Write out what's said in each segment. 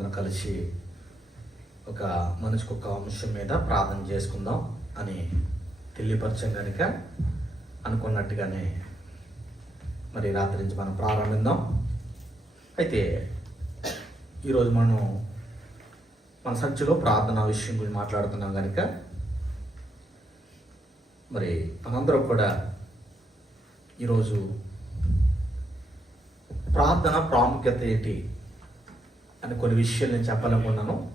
అందరం కలిసి ఒక మనిషికి ఒక అంశం మీద ప్రార్థన చేసుకుందాం అని తెలియపరచం కనుక అనుకున్నట్టుగానే మరి రాత్రి నుంచి మనం ప్రారంభిద్దాం. అయితే ఈరోజు మనం మన సంచిలో ప్రార్థన విషయం గురించి మాట్లాడుతున్నాం కనుక మరి మనందరం కూడా ఈరోజు ప్రార్థన ప్రాముఖ్యత ఏంటి అని కొన్ని విషయాలు నేను చెప్పాలనుకున్నాను.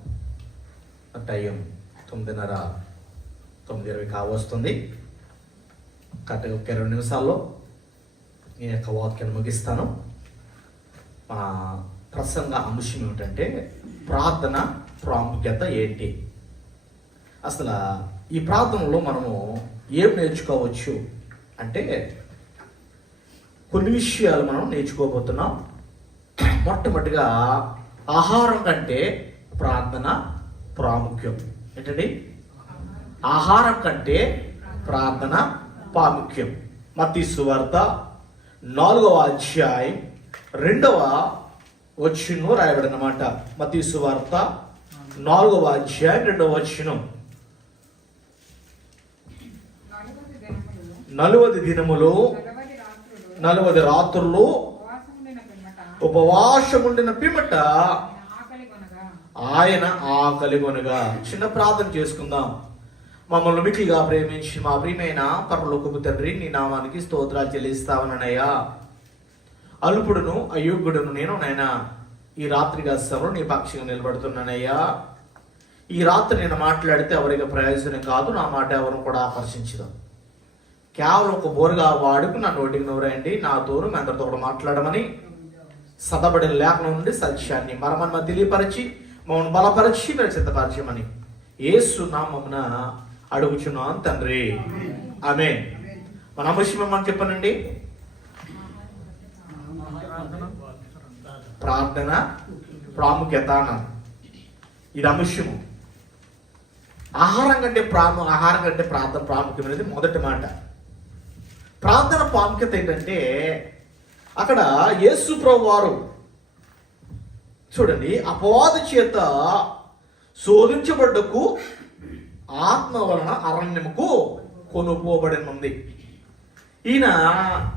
టైం తొమ్మిదిన్నర తొమ్మిది ఇరవై కావస్తుంది కరెక్ట్గా ఒక ఇరవై నిమిషాల్లో నేను యొక్క వాక్యాన్ని ముగిస్తాను. మన ప్రసంగ అంశం ఏమిటంటే ప్రార్థన ప్రాముఖ్యత ఏంటి? అసలు ఈ ప్రార్థనలో మనము ఏం నేర్చుకోవచ్చు అంటే కొన్ని విషయాలు మనం నేర్చుకోబోతున్నాం. మొట్టమొదటిగా ఆహారం కంటే ప్రార్థన ప్రాముఖ్యం. ఏంటండి? ఆహారం కంటే ప్రార్థన ప్రాముఖ్యం. మత్తి సువార్త నాలుగవ అధ్యాయం రెండవ వచ్చిన రాయబడినమాట. మత్తి సువార్త నాలుగవ అధ్యాయం రెండవ వచ్చినం నలువది దినములు నలవది నలువది రాత్రులు ఉపవాసముండిన పిమ్మట ఆయన ఆకలి కొనగా. ఆయన ఆకలి కొనగా. చిన్న ప్రార్థన చేసుకుందాం. మమ్మల్ని మిక్కిగా ప్రేమించి మా ప్రియమైన పరలోకపు తండ్రి నీ నామానికి స్తోత్రాలు చెల్లిస్తావనయ్యా అల్పుడును అయోగ్యుడును నేను నైనా ఈ రాత్రి గస్తలో నీ పక్షంగా నిలబడుతున్నానయ్యా. ఈ రాత్రి నేను మాట్లాడితే ఎవరికి ప్రయోజనం కాదు నా మాట ఎవరు కూడా ఆకర్షించదు కేవలం ఒక బోరుగా వాడుకు నా నోటికి నోరండి మీ అందరితో కూడా మాట్లాడమని. సదబడిన లేఖనం నుండి సత్యాన్ని మరమన్న తెలియపరిచి మమ్మల్ని బలపరిచి మీరు సిద్ధపరచమని ఏసు నామమున అడుగుచున్నాను తండ్రి. ఆమె మన అంశం మనం చెప్పనండి? ప్రార్థన ప్రాముఖ్యత ఇది అంశము ఆహారం కంటే ప్రాము ఆహారం కంటే ప్రార్థన ప్రాముఖ్యమైనది మొదటి మాట. ప్రార్థన ప్రాముఖ్యత ఏంటంటే అక్కడ యేసు వారు చూడండి అపవాద చేత శోధించబడ్డకు ఆత్మ వలన అరణ్యముకు కొనుక్కోబడిన ఉంది ఈయన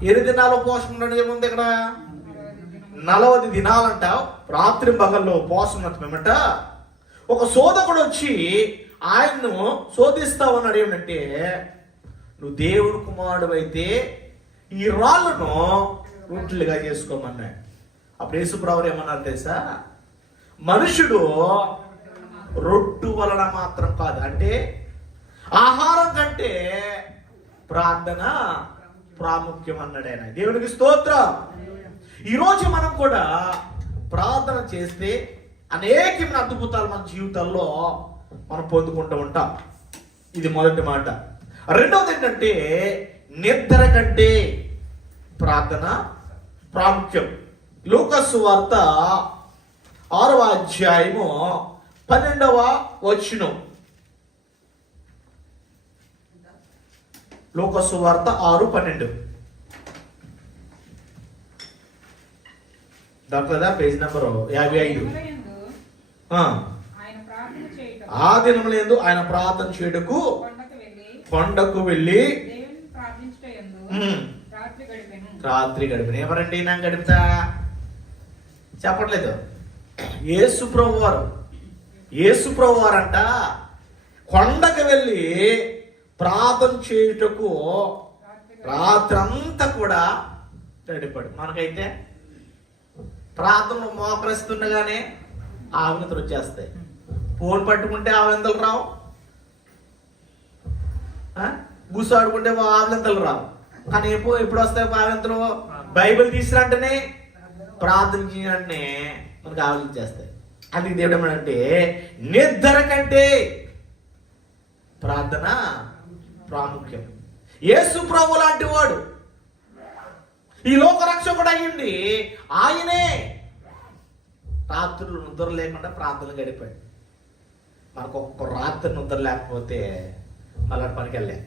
ఎన్ని దినాలు ఉపవాసం ఉండడం ఏముంది ఇక్కడ నలవది దినాలంట రాత్రి పగల్లో ఉపవాసం ఉన్నట్టు ఒక శోధకుడు వచ్చి ఆయన్ను శోధిస్తా ఉన్నాడు ఏమంటే నువ్వు దేవుని కుమారుడు అయితే ఈ రాళ్ళను రొట్టెలుగా చేసుకోమన్నాడు. అప్పుడు యేసుప్రభు ఏమన్నారు తెలుసా? మనుషుడు రొట్టు వలన మాత్రం కాదు. అంటే ఆహారం కంటే ప్రార్థన ప్రాముఖ్యం అన్నాడు ఆయన. దేవునికి స్తోత్రం. ఈరోజు మనం కూడా ప్రార్థన చేస్తే అనేకమైన అద్భుతాలు మన జీవితాల్లో మనం పొందుకుంటూ ఉంటాం. ఇది మొదటి మాట. రెండవది ఏంటంటే నిద్ర కంటే ప్రార్థన ప్రాముఖ్యం. లూకస్సు వార్త ఆరవ అధ్యాయము పన్నెండవ వచనం. లూకస్సు వార్త ఆరు పన్నెండు. దాంట్లో పేజ్ నెంబర్ యాభై ఐదు. ఆ, ఆ దినములందు ఆయన ప్రార్థన చేయుటకు కొండకు వెళ్ళి కొండకు వెళ్ళి దేవుని ప్రార్థించటయందు ఉమ్, రాత్రి గడిపెను రాత్రి గడిపిన ఎవరండి నాకు గడుపుతా? చెప్పట్లేదు. యేసు ప్రభువారు యేసు ప్రభు కొండకు వెళ్ళి ప్రార్థన చేయుటకు రాత్రంతా కూడా తడిపడు మనకైతే ప్రార్థనలు మోకరిస్తుండగానే ఆవినతలు వచ్చేస్తాయి. ఫోన్ పట్టుకుంటే ఆవినంతలు రావు. గుసాడుకుంటే ఆవినంతలు రావు. కానీ ఎప్పుడు ఎప్పుడు వస్తాయి ఆవినంతలు బైబిల్ తీసినట్టునే ప్రార్థన చేయాలంటే మనకు ఆలోచించేస్తాయి అది దేవుడు ఏమంటే నిద్ర కంటే ప్రార్థన ప్రాముఖ్యం. యేసు ప్రభు లాంటి వాడు. ఈ లోక రక్షకుడు అయ్యింది ఆయనే రాత్రులు నిద్ర లేకుండా ప్రార్థన గడిపాడు. మనకు ఒక్క రాత్రి నిద్ర లేకపోతే మళ్ళీ పనికి వెళ్ళాం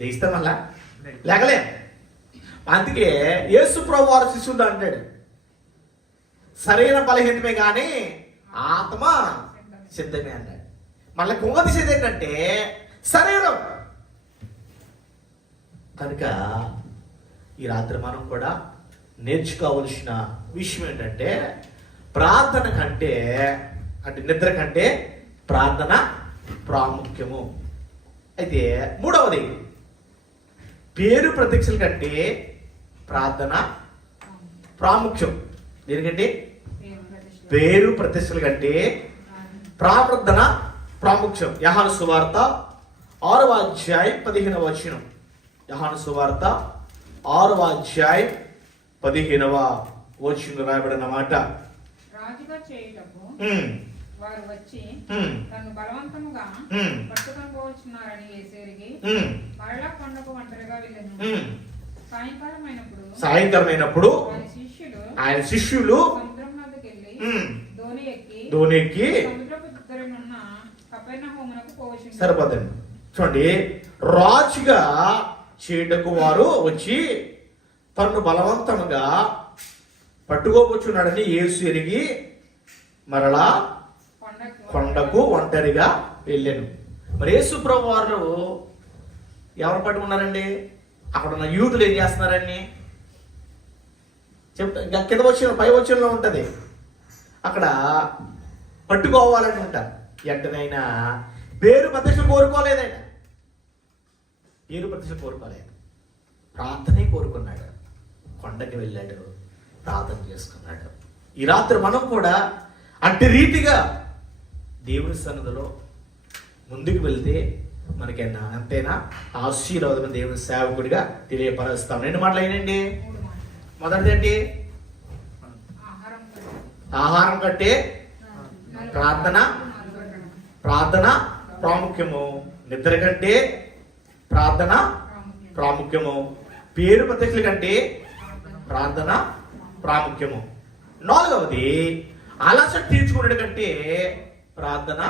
లేస్తే మళ్ళా లేకలే. అందుకే యేసు ప్రభు వారు శిష్యుడు అంటాడు సరైన బలహీనమే కానీ ఆత్మ సిద్ధమే అన్నాడు. మళ్ళీ కుంగ తీసేది ఏంటంటే శరీరం కనుక ఈ రాత్రి మనం కూడా నేర్చుకోవలసిన విషయం ఏంటంటే ప్రార్థన కంటే అంటే నిద్ర కంటే ప్రార్థన ప్రాముఖ్యము. అయితే మూడవది పేరు ప్రత్యక్షల కంటే ప్రార్థన ప్రాముఖ్యం. దేనికంటే పేరు ప్రతిష్ఠ. పేరు ప్రతిష్టల కంటే ప్రార్థన ప్రాముఖ్యం. యహాను సువార్త ఆరవ అధ్యాయం పదిహేనవ వచనం. యహాను సువార్త ఆరవ అధ్యాయం పదిహేనవ వచనం రాయబడిన మాట. వారు వచ్చి తను బలవంతముగా పట్టుకొని పోవచ్చున్నారని వేసేరిగి మరలా కొండకు ఒంటరిగా వెళ్ళను. సాయంకాలం అయినప్పుడు సాయంత్రమైనప్పుడు వారి శిష్యులు ఆయన శిష్యులు సముద్రం నద్దకు వెళ్ళి ధోని ఎక్కి సముద్రపు దుద్దరినున్న కపెర్ణ హోమునకు పోవచ్చు సరిపోదండి చూడండి రాజుగా చేయటకు వారు వచ్చి తన్ను బలవంతముగా పట్టుకోబోచున్నాడని యేసు ఎరిగి మరలా కొండకు ఒంటరిగా వెళ్ళాను. మరి యేసుప్రభు వారు ఎవరు పట్టుకున్నారండి? అక్కడ ఉన్న యూతులు ఏం చేస్తున్నారండి? చెప్తా కింద వచ్చిన పై వచ్చినలో ఉంటుంది. అక్కడ పట్టుకోవాలని ఉంటారు. ఎంటనైనా పేరు ప్రతిష్ట కోరుకోలేదైనా పేరు ప్రతిష్ట కోరుకోలేదు. ప్రార్థనే కోరుకున్నాడు. కొండకి వెళ్ళాడు ప్రార్థన చేసుకున్నాడు. ఈ రాత్రి మనం కూడా అంటే రీతిగా దేవుని సన్నిధిలో ముందుకు వెళ్తే మనకైనా? అంతేనా? ఆశీర్వాదం దేవుని సేవకుడిగా తెలియపరుస్తాం. రెండు మాటలు ఏంటండి మొదటిది ఏంటి? ఆహారం కట్టే ప్రార్థన? ప్రార్థన ప్రాముఖ్యము. నిద్ర కంటే ప్రార్థన ప్రాముఖ్యము. పేరు ప్రత్యక్షల కంటే ప్రార్థన ప్రాముఖ్యము. నాలుగవది అలసట తీర్చుకునే కంటే ప్రార్థన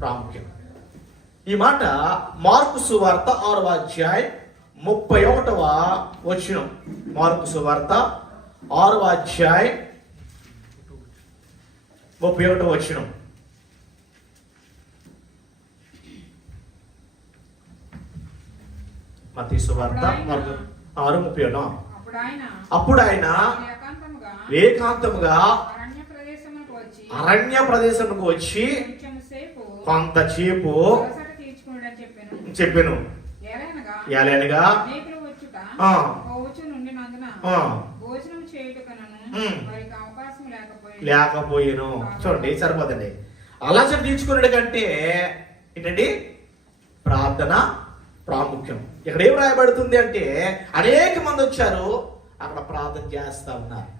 ప్రాముఖ్యం. ఈ మాట మార్కు సువార్త ఆరవ అధ్యాయం ముప్పై ఒకటవ వచనం. మార్కు సువార్త ఆరవ అధ్యాయం ముప్పై ఒకటవ వచనం మతీ సువార్త ఆరు ముప్పై ఒకటం అప్పుడు ఆయన ఏకాంతముగా అరణ్య ప్రదేశంకు వచ్చి కొంతసేపు చెప్పాను. లేకపోయింది లేకపోయేను చూడండి సరిపోతుంది. అలసట తీర్చుకున్నాడు కంటే ఏంటండి? ప్రార్థన ప్రాముఖ్యం. ఇక్కడ ఏం రాయబడుతుంది అంటే అనేక మంది వచ్చారు అక్కడ ప్రార్థన చేస్తా ఉన్నారు.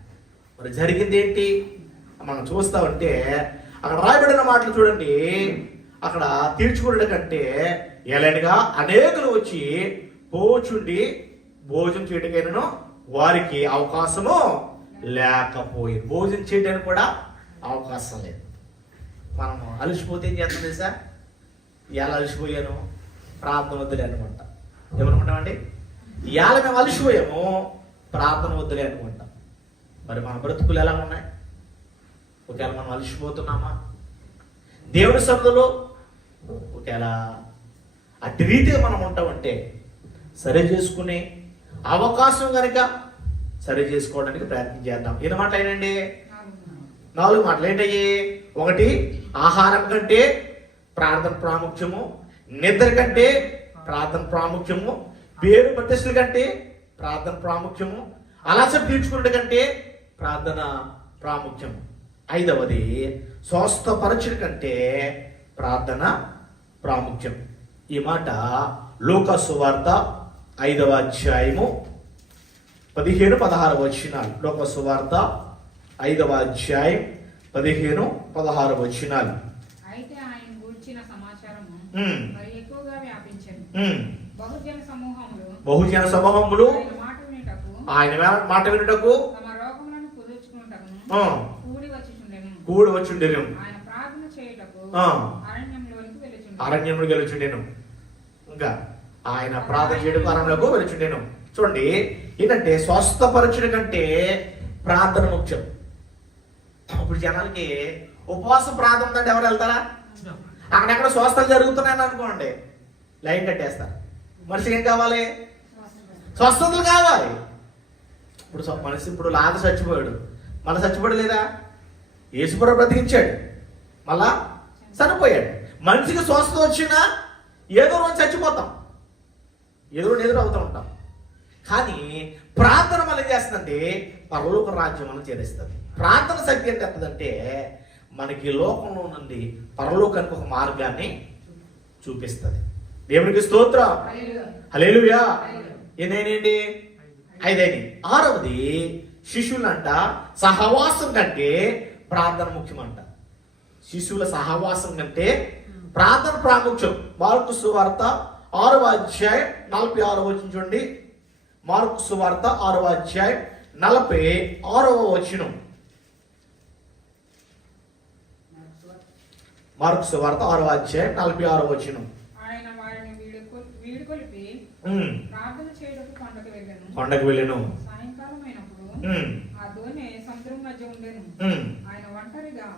మరి జరిగింది ఏంటి మనం చూస్తా ఉంటే అక్కడ రాయబడిన మాటలు చూడండి. అక్కడ తీర్చుకున్నాడు కంటే ఎలాంటిగా అనేకులు వచ్చి పోచుండి భోజనం చేయటకైనాను వారికి అవకాశము లేకపోయింది. భోజనం చేయడానికి కూడా అవకాశం లేదు. మనం అలసిపోతే ఏం చేస్తాం తెలుసా? ఎలా అలసిపోయాను? ప్రార్థన వద్దులే అనుకుంటాం. ఏమనుకుంటామండి? ఇవాళ మేము అలసిపోయాము ప్రార్థన వద్దులే అనుకుంటాం. మరి మన బ్రతుకులు ఎలా ఉన్నాయి? ఒకవేళ మనం అలసిపోతున్నామా? దేవుని సభలో ఒకవేళ అట్టి రీతిగా మనం ఉంటామంటే సరి చేసుకునే అవకాశం కనుక సరి చేసుకోవడానికి ప్రయత్నం చేద్దాం. ఎన్ని మాటలు అయినండి నాలుగు మాటలు. ఏంటయ్యి? ఒకటి ఆహారం కంటే ప్రార్థన ప్రాముఖ్యము. నిద్ర కంటే ప్రార్థన ప్రాముఖ్యము. పేరు ప్రతిష్టల కంటే ప్రార్థన ప్రాముఖ్యము. అలసట తీర్చుకున్నట్టు కంటే ప్రార్థన ప్రాముఖ్యము. ఐదవది స్వస్థపరచుట కంటే ప్రార్థన ప్రాముఖ్యం. ఈ మాట లోకసు వార్త ఐదవ అధ్యాయము పదిహేను పదహారు వచ్చినాలు లోకసు వార్త ఐదవ అధ్యాయం పదిహేను పదహారు వచ్చినాలు అయితే ఆయన గూర్చిన సమాచారము ఉమ్, మరి ఎక్కువగా వ్యాపించింది ఉమ్. బహుజన సమూహములు బహుజన సమూహములు ఆయన మాట వినుటకు ఆయన వే- మాట వినుటకు తమ రోగములను కుదుర్చుకుంటకును ఆ, కూడి వచ్చుండెను. ప్రార్థన అరణ్యములు గెలుచుండెను ఇంకా ఆయన ప్రార్థన చేయడం అరణ్యంలోకి వెలుచుండెను చూడండి ఏంటంటే స్వస్థపరచుడు కంటే ప్రార్థన ముఖ్యం. ఇప్పుడు జనాలకి ఉపవాసం ప్రాంతం ఉందంటే ఎవరు వెళ్తారా? అక్కడెక్కడ స్వస్థలు జరుగుతున్నాయని అనుకోండి లైన్ కట్టేస్తారు. మనిషికి ఏం కావాలి? స్వస్థతలు. కావాలి. ఇప్పుడు మనిషి ఇప్పుడు లాగ చచ్చిపోయాడు. మళ్ళీ చచ్చిపోయాడు లేదా యేసుపుర బ్రతికించాడు. మళ్ళా చనిపోయాడు. మనిషికి స్వస్థత వచ్చినా ఏదో రోజు చచ్చిపోతాం. ఏదో రోజు ఎదురు అవుతూ ఉంటాం. కానీ ప్రార్థన మనం ఏం చేస్తుందంటే పరలోక రాజ్యం మనం చేరుస్తుంది ప్రార్థన శక్తి ఎంత ఎంతదంటే మనకి లోకంలో నుండి పరలోకానికి ఒక మార్గాన్ని చూపిస్తుంది. దేవునికి స్తోత్రం. హలేలుయా ఎన్నేనేంటి ఐదైదు ఆరవది శిష్యులంట సహవాసం కంటే ప్రార్థన ముఖ్యమంట. శిశువుల సహవాసం కంటే ప్రార్థన ప్రాముఖ్యం. మార్కు సువార్త ఆరవ అధ్యాయం నలభై ఆరో వచ్చిన చూడండి. మార్కు సువార్త ఆరవ అధ్యాయం నలభై ఆరవ వచనం. మార్కు సువార్త ఆరవ అధ్యాయం నలభై ఆరో వచనం. ఆయన వారిని వీడుకొ వీడుకొలిపి ఉమ్, ప్రార్థన చేయడానికి కొండకు వెళ్ళాను కొండకు వెళ్ళను సాయంకాలం అయినప్పుడు ఉమ్, ఆ సముద్రం మధ్య ఉండేను. ఆయన ఒంటరిగా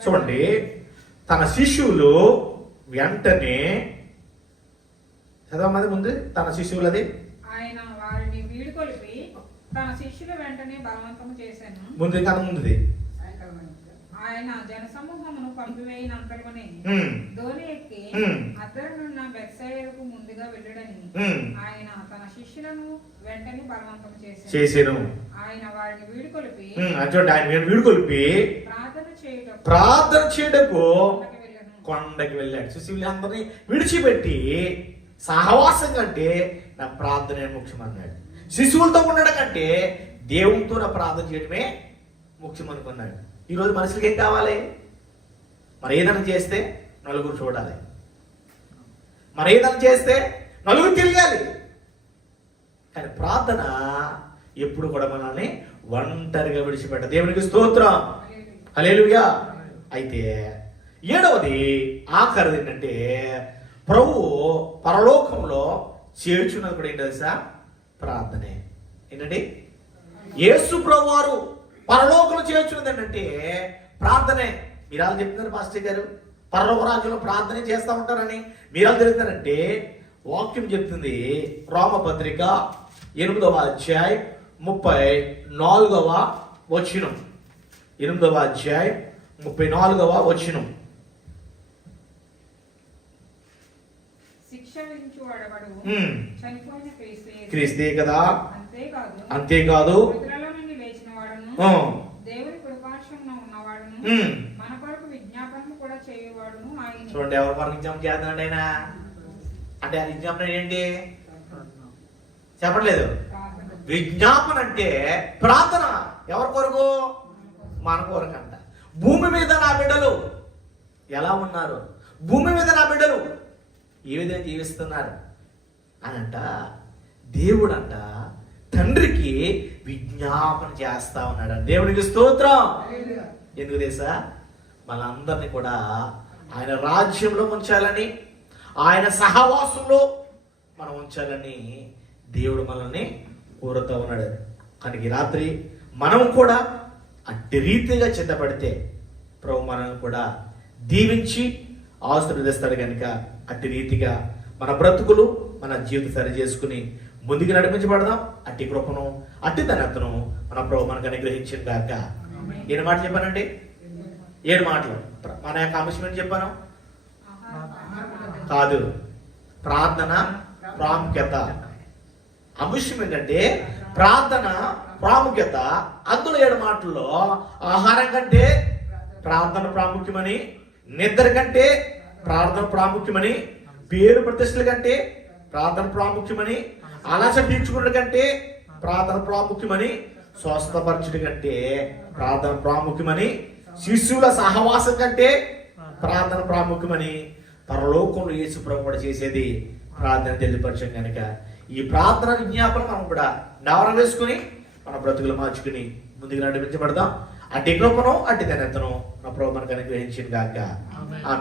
చూడండి తన శిష్యులు వెంటనే చదవమది ముందు? తన శిష్యులది ఆయన వారిని వీడుకొలిపి తన శిష్యుల వెంటనే బలవంతము చేశాను. ముందు కథ ముందుది. ఆయన జనసమూహమును పంపివేయనంతలోనే ధోని ఎక్కి. అద్దరునున్న బెత్సైలకు ముందుగా వెళ్ళడని ఆయన తన శిష్యులను వెంటనే బలవంతం చేశాడు చేసాను ఆయన వారిని వీడుకొలిపి ఉమ్, అది చూడండి ఆయన వీడు వీడుకొలిపి ప్రార్థన చేయడకు కొండకు వెళ్ళాడు. శిశువులు అందరినీ విడిచిపెట్టి సహవాసం కంటే నా ప్రార్థనే ముఖ్యమన్నాడు. శిశువులతో ఉండడం కంటే దేవునితో నా ప్రార్థన చేయడమే ముఖ్యమనుకున్నాడు. ఈరోజు మనుషులకి ఏం కావాలి? మరి ఏదైనా చేస్తే నలుగురు చూడాలి. మరి ఏదైనా చేస్తే నలుగురు తిరగాలి. కానీ ప్రార్థన ఎప్పుడు కూడా మనల్ని ఒంటరిగా విడిచిపెట్ట. దేవునికి స్తోత్రం. అలేలుగా అయితే ఏడవది ఆఖరిది ఏంటంటే ప్రభు పరలోకంలో చేర్చున్నది కూడా ఏంటి తెలుసా? ప్రార్థనే. ఏంటండి యేసు ప్రభు వారు పరలోకంలో చేర్చున్నది ఏంటంటే ప్రార్థనే. మీరు అలా చెప్తున్నారు మాస్టర్ గారు? పరలోక రాజ్యంలో ప్రార్థనే చేస్తూ ఉంటారని. మీరు అలా తిరుగుతారంటే వాక్యం చెప్తుంది రోమపత్రిక ఎనిమిదవ అధ్యాయం ముప్పై నాలుగవ వచనం. ఎనిమిదవ అధ్యాయం ముప్పై నాలుగవ వచనం. క్రీస్తు కదా? అంతేకాదు ఆయన. చూడండి ఎవరు విజ్ఞాపన చేస్తున్నాడు ఆయన? అంటే ఆ విజ్ఞాపన ఏంటి? చెప్పట్లేదు. విజ్ఞాపన అంటే ప్రార్థన. ఎవరి కొరకు? మన కొరకు అంట. భూమి మీద నా బిడ్డలు ఎలా ఉన్నారు? భూమి మీద నా బిడ్డలు ఏ విధంగా జీవిస్తున్నారు? అని అంట. దేవుడు అంట తండ్రికి విజ్ఞాపన చేస్తా ఉన్నాడు దేవునికి స్తోత్రం. ఎందుకు తెలుసా? మనందరినీ కూడా ఆయన రాజ్యంలో ఉంచాలని ఆయన సహవాసంలో మనం ఉంచాలని దేవుడు మనల్ని కోరుతూ ఉన్నాడు. కనుక ఈ రాత్రి మనం కూడా అట్టి రీతిగా చిత్తపడితే ప్రభు మనల్ని కూడా దీవించి ఆశీర్వదిస్తాడు కనుక అట్టి రీతిగా మన బ్రతుకులు మన జీవితం సరి చేసుకుని ముందుకు నడిపించబడదాం. అట్టి కృపను అట్టి ధనతను మన ప్రభు మనకు అనుగ్రహించిన గాక. ఏడు మాట చెప్పానండి? ఏడు మాటలు. మన యొక్క అంశం ఏంటి చెప్పాను? కాదు ప్రార్థన ప్రాముఖ్యత. అంశం ఏంటంటే ప్రార్థన ప్రాముఖ్యత అందులో ఏడు మాటల్లో ఆహారం కంటే ప్రార్థన ప్రాముఖ్యమని నిద్ర కంటే ప్రార్థన ప్రాముఖ్యమని పేరు ప్రతిష్టల కంటే ప్రార్థన ప్రాముఖ్యమని అలసట తీర్చుకున్న కంటే ప్రార్థన ప్రాముఖ్యమని స్వస్థపరచుట కంటే ప్రార్థన ప్రాముఖ్యమని శిశువుల సహవాసం కంటే ప్రార్థన ప్రాముఖ్యమని పరలోకంలో యేసు ప్రభు కూడా చేసేది ప్రార్థన తెలియపరచం కనుక ఈ ప్రార్థన విజ్ఞాపన మనం కూడా నవరం వేసుకుని మన బ్రతుకులు మార్చుకుని ముందుకు నడిపించబడదాం. అట్టి కృపను అట్టి ధనతను నా ప్రభు మనకు అనుగ్రహించింది కాక ఆమె